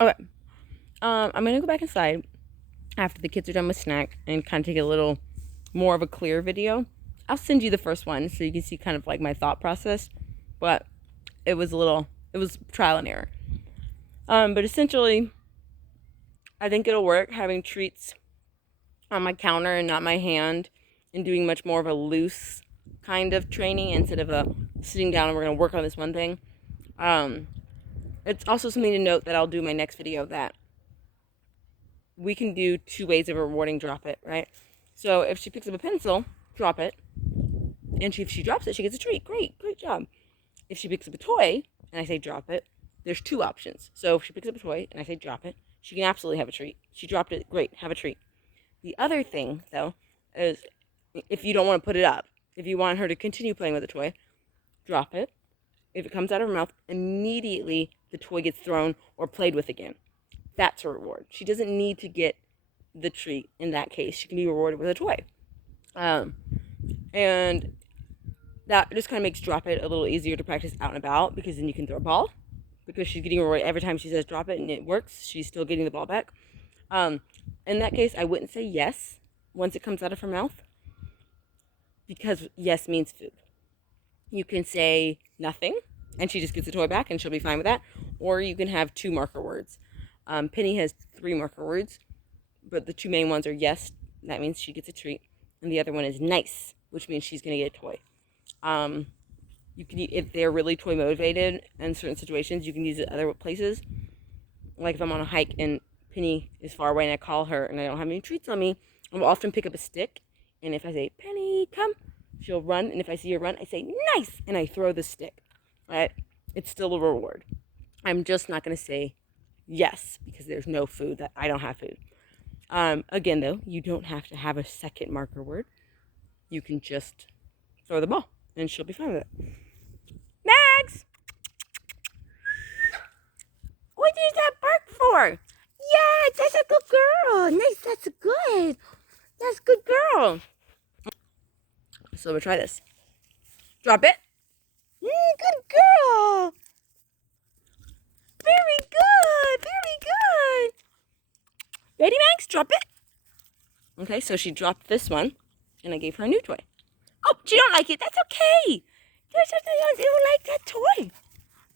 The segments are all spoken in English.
Okay. I'm gonna go back inside after the kids are done with snack and kind of take a little more of a clear video. I'll send you the first one so you can see kind of like my thought process, but it was trial and error. But essentially, I think it'll work having treats on my counter and not my hand, and doing much more of a loose kind of training instead of a sitting down and we're gonna work on this one thing. It's also something to note that I'll do in my next video, that we can do 2 ways of rewarding drop it, right? So if she picks up a pencil, drop it, and if she drops it, she gets a treat. Great job. If she picks up a toy and I say drop it, there's 2 options. So if she picks up a toy and I say drop it, she can absolutely have a treat. She dropped it, great, have a treat. The other thing, though, is if you don't want to put it up, if you want her to continue playing with the toy, drop it. If it comes out of her mouth, immediately the toy gets thrown or played with again. That's a reward. She doesn't need to get the treat in that case. She can be rewarded with a toy. And that just kind of makes drop it a little easier to practice out and about, because then you can throw a ball, because she's getting rewarded every time she says drop it and it works. She's still getting the ball back. In that case, I wouldn't say yes once it comes out of her mouth, because yes means food. You can say nothing and she just gets the toy back and she'll be fine with that. Or you can have 2 marker words. Penny has 3 marker words, but the 2 main ones are yes, that means she gets a treat, and the other one is nice, which means she's going to get a toy. You can, if they're really toy motivated in certain situations, you can use it other places. Like if I'm on a hike and Penny is far away and I call her and I don't have any treats on me, I will often pick up a stick, and if I say, Penny, come, she'll run, and if I see her run, I say, nice, and I throw the stick, right? It's still a reward. I'm just not going to say yes, because there's no food, that I don't have food. Again, though, you don't have to have a second marker word. You can just throw the ball, and she'll be fine with it. Max! What is that bark for? Yeah, that's a good girl. Nice, that's good. That's a good girl. So we'll try this. Drop it. Good girl. Very good. Very good. Ready, Max? Drop it. Okay, so she dropped this one, and I gave her a new toy. Oh, she don't like it. That's okay. There's something else. You like that toy.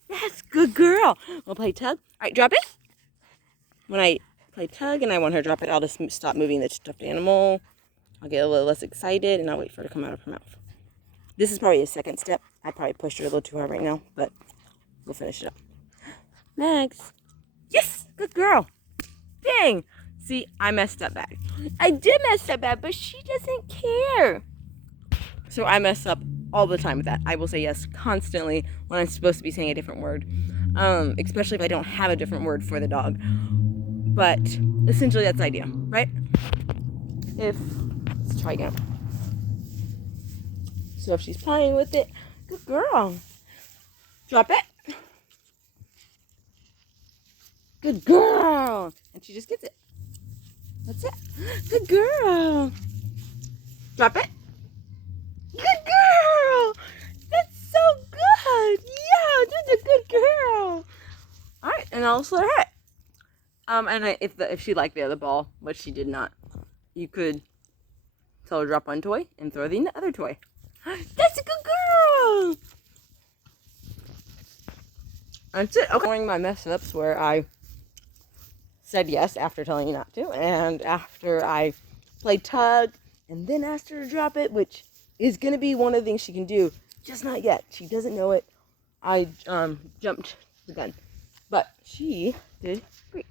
That's a good girl. We'll play tug. All right, drop it. When I play tug and I want her to drop it, I'll just stop moving the stuffed animal. I'll get a little less excited, and I'll wait for her to come out of her mouth. This is probably a second step. I probably pushed her a little too hard right now, but we'll finish it up. Max. Yes, good girl. Dang. See, I messed up bad. I did mess up bad, but she doesn't care. So I mess up all the time with that. I will say yes constantly when I'm supposed to be saying a different word, especially if I don't have a different word for the dog. But essentially that's the idea, right? Let's try again. So if she's playing with it, good girl. Drop it. Good girl. And she just gets it. That's it. Good girl. Drop it. Good girl. That's so good. Yeah, that's a good girl. All right, and I'll just let her hit. And if she liked the other ball, which she did not, you could tell her to drop one toy and throw the other toy. That's a good girl. That's it. Okay. Ignoring my mess ups where I said yes after telling you not to, and after I played tug and then asked her to drop it, which is going to be one of the things she can do, just not yet. She doesn't know it. I jumped the gun, but she did great.